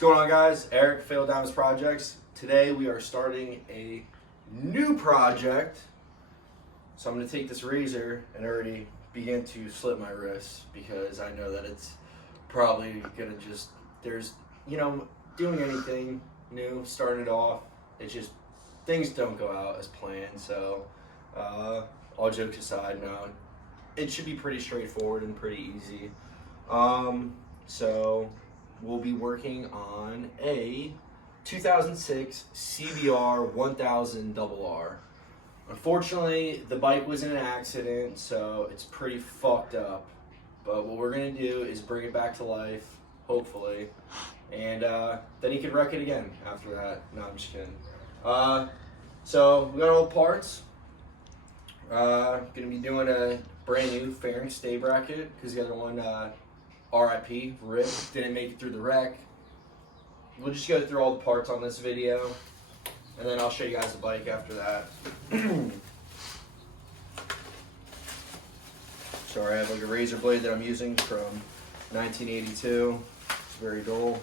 What's going on, guys? Eric, Fail Diamonds Projects. Today we are starting a new project. So I'm going to take this razor and already begin to slit my wrist because I know that it's probably going to just, doing anything new, starting it off, it's just, things don't go out as planned. So all jokes aside, no, it should be pretty straightforward and pretty easy. So we'll be working on a 2006 CBR 1000 RR. Unfortunately, the bike was in an accident, so it's pretty fucked up. But what we're gonna do is bring it back to life, hopefully, and then he can wreck it again after that. No, I'm just kidding. So we got all the parts. Gonna be doing a brand new fairing stay bracket because the other one, RIP, RIP, didn't make it through the wreck. We'll just go through all the parts on this video, and then I'll show you guys the bike after that. Sorry, I have like a razor blade that I'm using from 1982. It's very dull.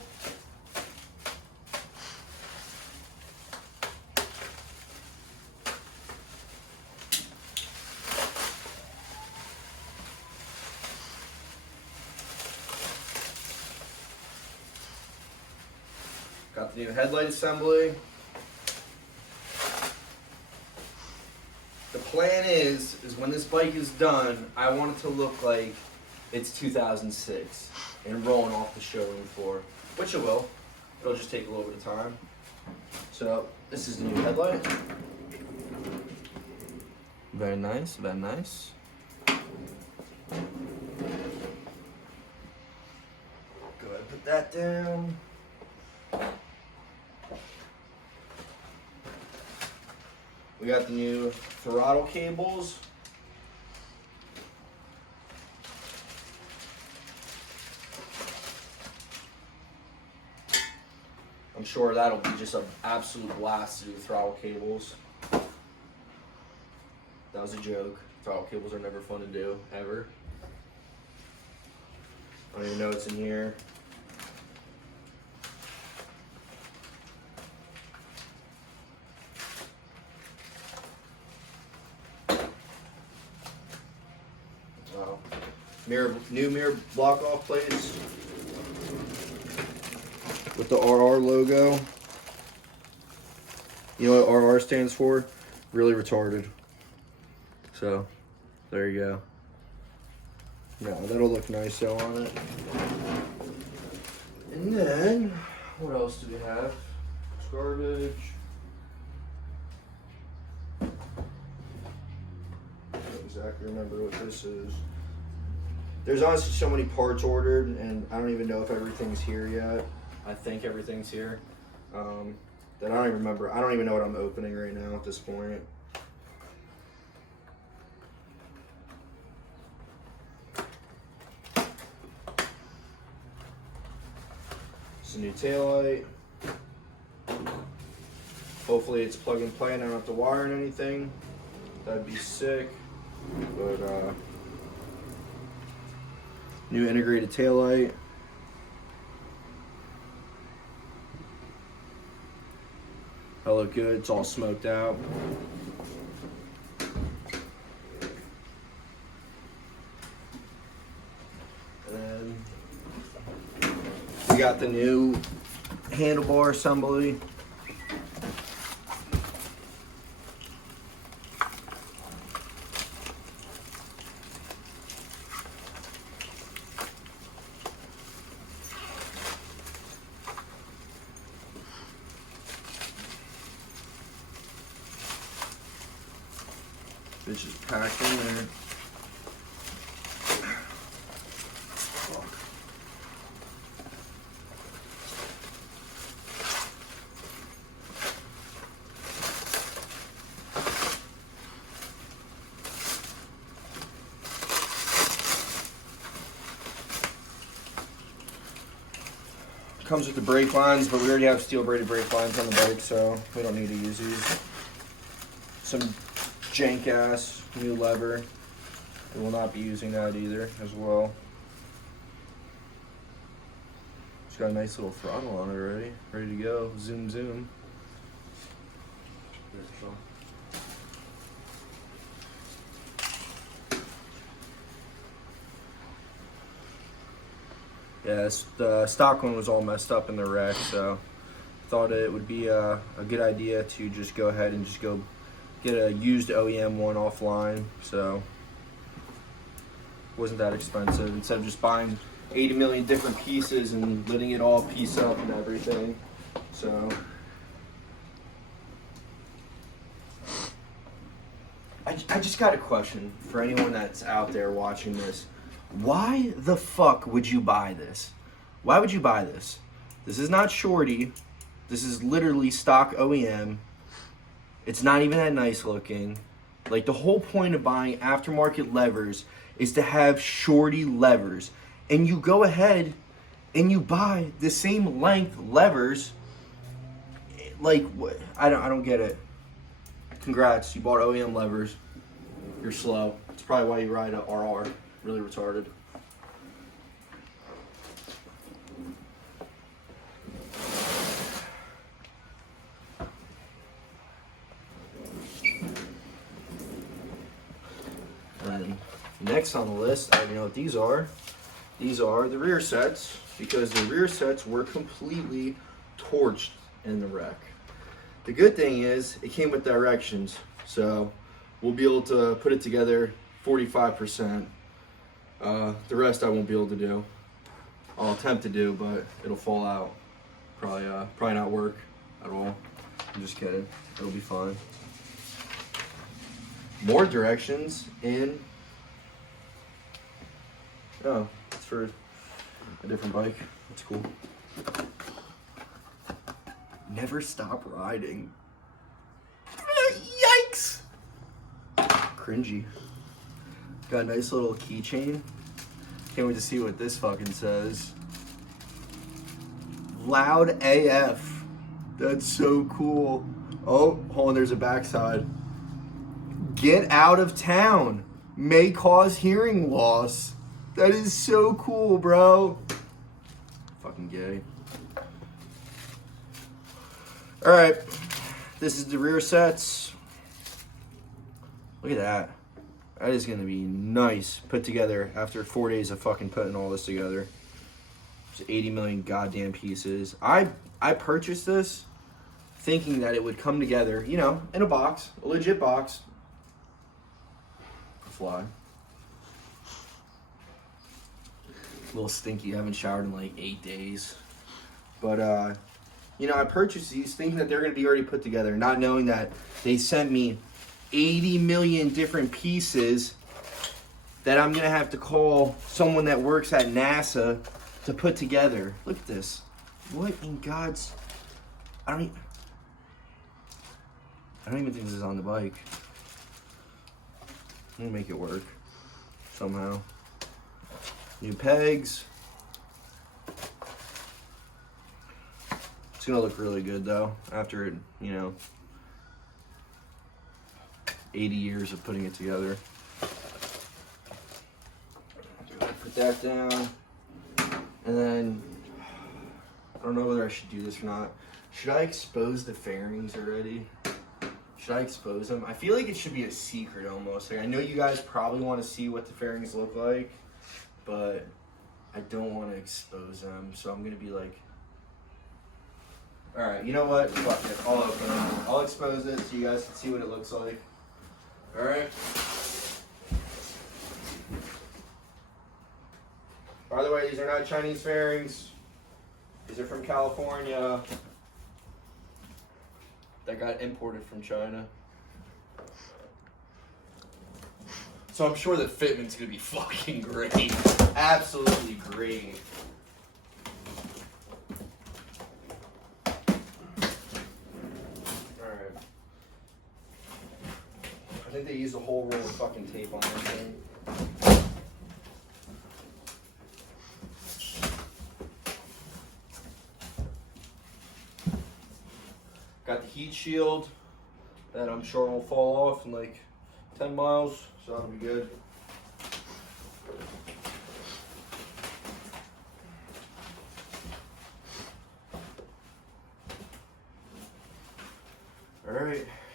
Got the new headlight assembly. The plan is when this bike is done, I want it to look like it's 2006 and rolling off the showroom floor, which it will. It'll just take a little bit of time. So this is the new headlight. Very nice, very nice. Go ahead and put that down. We got the new throttle cables. I'm sure that'll be just an absolute blast to do throttle cables. That was a joke. Throttle cables are never fun to do, ever. I don't even know what's in here. New mirror block off plates with the RR logo. You know what RR stands for? Really retarded. So there you go. No, that'll look nice though on it. And then what else do we have? It's garbage. I don't exactly remember what this is. There's honestly so many parts ordered, and I don't even know if everything's here yet. I think everything's here. That I don't even remember. I don't even know what I'm opening right now at this point. It's a new taillight. Hopefully it's plug and play and I don't have to wire in anything. That'd be sick. But new integrated taillight. That'll look good. It's all smoked out. And then we got the new handlebar assembly. It's just packed in there. Comes with the brake lines, but we already have steel braided brake lines on the bike, so we don't need to use these. Some jank ass new lever. We will not be using that either as well. It's got a nice little throttle on it already. Ready to go. Zoom, zoom. Yeah, the stock one was all messed up in the wreck, so thought it would be a good idea to just go ahead and just go get a used OEM one offline. So wasn't that expensive instead of just buying 80 million different pieces and letting it all piece up and everything. So I just got a question for anyone that's out there watching this. Why the fuck would you buy this? Why would you buy this? This is not shorty. This is literally stock OEM. It's not even that nice looking. Like, the whole point of buying aftermarket levers is to have shorty levers. And you go ahead and you buy the same length levers. Like, what? I don't get it. Congrats, you bought OEM levers. You're slow. It's probably why you ride a RR. Really retarded. And next on the list, I already know what these are. These are the rear sets, because the rear sets were completely torched in the wreck. The good thing is it came with directions, so we'll be able to put it together 45%. The rest I won't be able to do. I'll attempt to do, but it'll fall out. Probably not work at all. I'm just kidding. It'll be fine. More directions in. Oh, it's for a different bike. That's cool. Never stop riding. Yikes! Cringy. Got a nice little keychain. Can't wait to see what this fucking says. Loud AF. That's so cool. Oh, hold on, there's a backside. Get out of town. May cause hearing loss. That is so cool, bro. Fucking gay. Alright. This is the rear sets. Look at that. That is going to be nice put together after 4 days of fucking putting all this together. It's 80 million goddamn pieces. I purchased this thinking that it would come together, you know, in a box, a legit box. Fly. A little stinky. I haven't showered in like 8 days. But, you know, I purchased these thinking that they're going to be already put together, not knowing that they sent me 80 million different pieces that I'm going to have to call someone that works at NASA to put together. Look at this. What in God's... I don't even think this is on the bike. I'm going to make it work somehow. New pegs. It's going to look really good, though, after it, you know, 80 years of putting it together. Go ahead and put that down. And then, I don't know whether I should do this or not. Should I expose the fairings already? Should I expose them? I feel like it should be a secret almost. Like, I know you guys probably want to see what the fairings look like, but I don't want to expose them. So I'm going to be like, alright, you know what? Fuck it. I'll open it. I'll expose it so you guys can see what it looks like. Alright. By the way, these are not Chinese fairings. These are from California. That got imported from China. So I'm sure the fitment's gonna be fucking great. Absolutely great. Alright. I think they used a whole roll of fucking tape on this thing. Got the heat shield that I'm sure will fall off in like 10 miles, so that'll be good.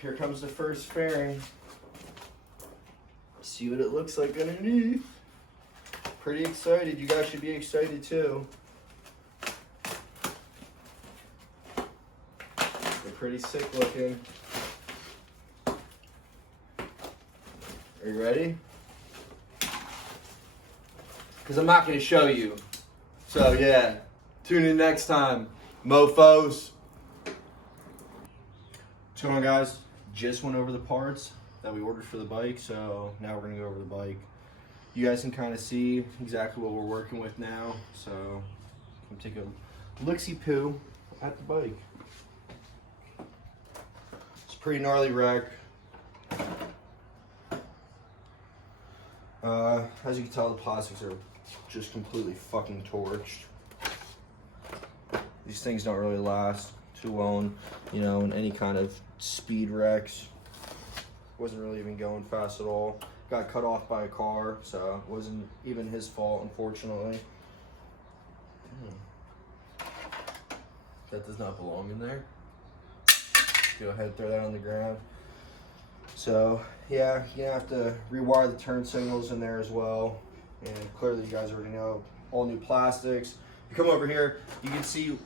here comes the first fairing. See what it looks like underneath. Pretty excited. You guys should be excited too. They're pretty sick looking. Are you ready? Because I'm not going to show you. So yeah, tune in next time, mofos. What's going on, guys? Just went over the parts that we ordered for the bike, so now we're going to go over the bike. You guys can kind of see exactly what we're working with now, so I'm take a look-see-poo at the bike. It's a pretty gnarly wreck. As you can tell, the plastics are just completely fucking torched. These things don't really last too well in any kind of speed wrecks. Wasn't really even going fast at all. Got cut off by a car, so it wasn't even his fault, unfortunately. That does not belong in there. Go ahead and throw that on the ground. So yeah, you're gonna have to rewire the turn signals in there as well. And clearly you guys already know, all new plastics. If you come over here, you can see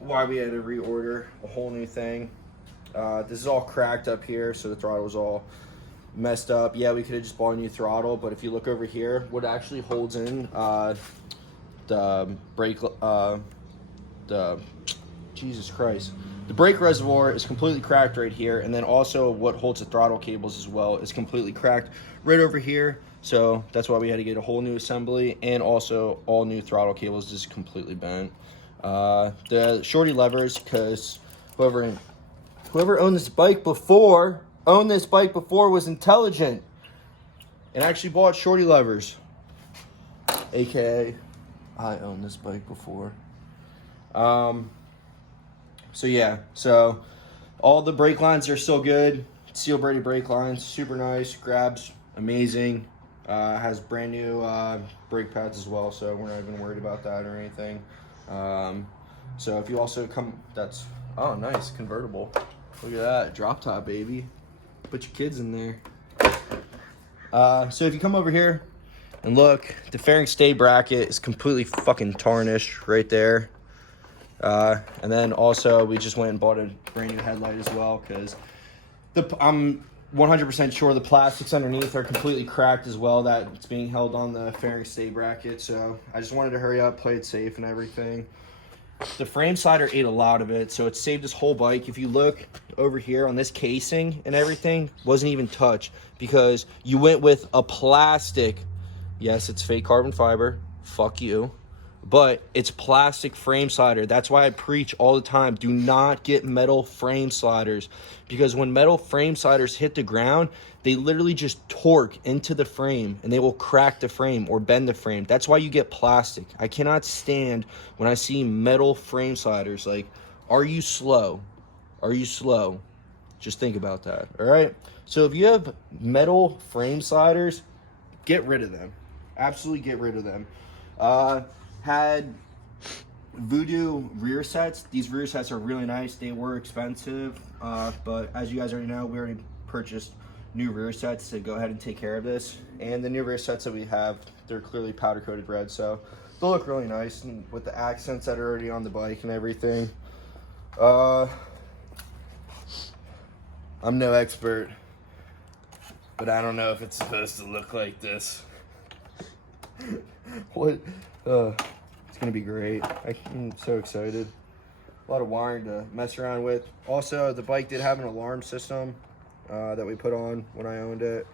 why we had to reorder a whole new thing. This is all cracked up here, so the throttle was all messed up. Yeah, we could have just bought a new throttle, but if you look over here, what actually holds in the brake, Jesus Christ. The brake reservoir is completely cracked right here, and then also what holds the throttle cables as well is completely cracked right over here. So that's why we had to get a whole new assembly, and also all new throttle cables just completely bent. The shorty levers, because whoever owned this bike before was intelligent and actually bought shorty levers, aka I owned this bike before. So yeah, so all the brake lines are still good. Steel braided brake lines, super nice. Grabs amazing. Has brand new brake pads as well, so we're not even worried about that or anything. So if you also come, oh nice, convertible. Look at that, drop top, baby. Put your kids in there. So if you come over here and look, the fairing stay bracket is completely fucking tarnished right there. And then also we just went and bought a brand new headlight as well, because I'm 100% sure the plastics underneath are completely cracked as well, that it's being held on the fairing stay bracket. So I just wanted to hurry up, play it safe and everything. The frame slider ate a lot of it, so it saved this whole bike. If you look over here on this casing and everything, wasn't even touched, because you went with a plastic. Yes, it's fake carbon fiber. Fuck you. But it's plastic frame slider. That's why I preach all the time, do not get metal frame sliders, because when metal frame sliders hit the ground, they literally just torque into the frame and they will crack the frame or bend the frame. That's why you get plastic. I cannot stand when I see metal frame sliders. Like, are you slow? Are you slow? Just think about that, all right? So if you have metal frame sliders, get rid of them. Absolutely get rid of them. Had Voodoo rear sets. These rear sets are really nice. They were expensive, but as you guys already know, we already purchased new rear sets to go ahead and take care of this. And the new rear sets that we have, they're clearly powder coated red, so they'll look really nice, and with the accents that are already on the bike and everything. I'm no expert, but I don't know if it's supposed to look like this. What? It's gonna be great. I'm so excited. A lot of wiring to mess around with. Also, the bike did have an alarm system that we put on when I owned it.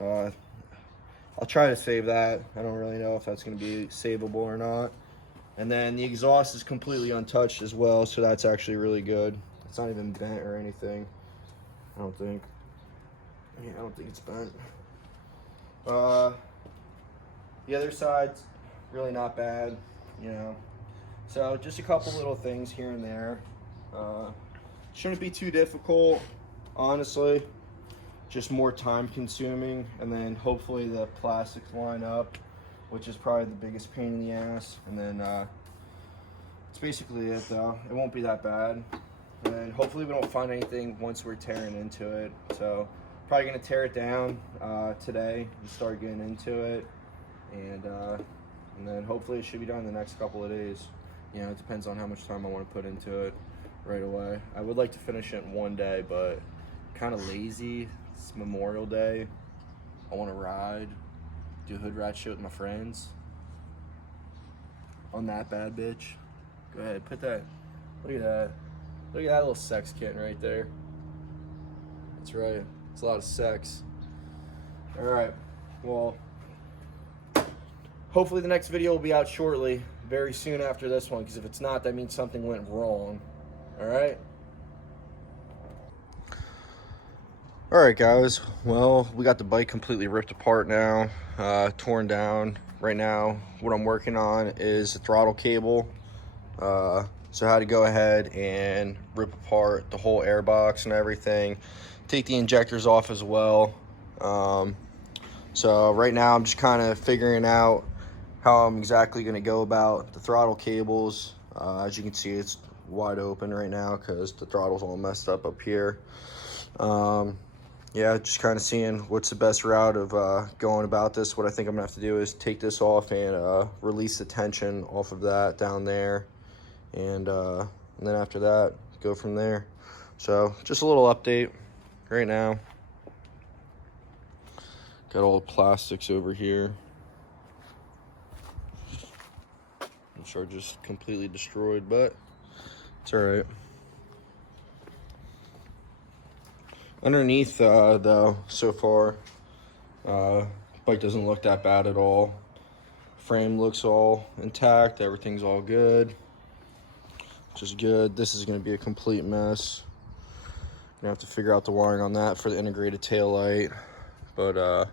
I'll try to save that. I don't really know if that's gonna be savable or not. And then the exhaust is completely untouched as well, so that's actually really good. It's not even bent or anything, I don't think. Yeah, I don't think it's bent. The other side's really not bad, you know. So just a couple little things here and there. Shouldn't be too difficult, honestly. Just more time consuming, and then hopefully the plastics line up, which is probably the biggest pain in the ass. And then that's basically it though. It won't be that bad. and hopefully we don't find anything once we're tearing into it. So probably gonna tear it down today and start getting into it, and then hopefully it should be done in the next couple of days. You know, it depends on how much time I want to put into it right away. I would like to finish it in one day, but kind of lazy. It's Memorial Day. I want to ride, do hood rat shit with my friends. On that bad bitch. Go ahead, put that. Look at that. Look at that little sex kitten right there. That's right. It's a lot of sex. All right. Well, hopefully the next video will be out shortly, very soon after this one, because if it's not, that means something went wrong. All right. All right, guys. Well, we got the bike completely ripped apart now, torn down. Right now, what I'm working on is the throttle cable. So I had to go ahead and rip apart the whole air box and everything. Take the injectors off as well. So right now I'm just kind of figuring out how I'm exactly going to go about the throttle cables. As you can see, it's wide open right now because the throttle's all messed up here. Yeah, just kind of seeing what's the best route of going about this. What I think I'm gonna have to do is take this off and release the tension off of that down there, and then after that, go from there. So just a little update right now. Got all the plastics over here, which are just completely destroyed, but it's all right. Underneath, though, so far, bike doesn't look that bad at all. Frame looks all intact. Everything's all good, which is good. This is going to be a complete mess. Gonna have to figure out the wiring on that for the integrated taillight. But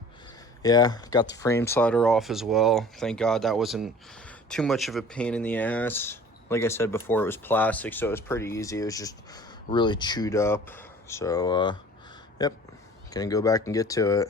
yeah, got the frame slider off as well. Thank God that wasn't too much of a pain in the ass. Like I said before, it was plastic, so it was pretty easy. It was just really chewed up. So yep, gonna go back and get to it.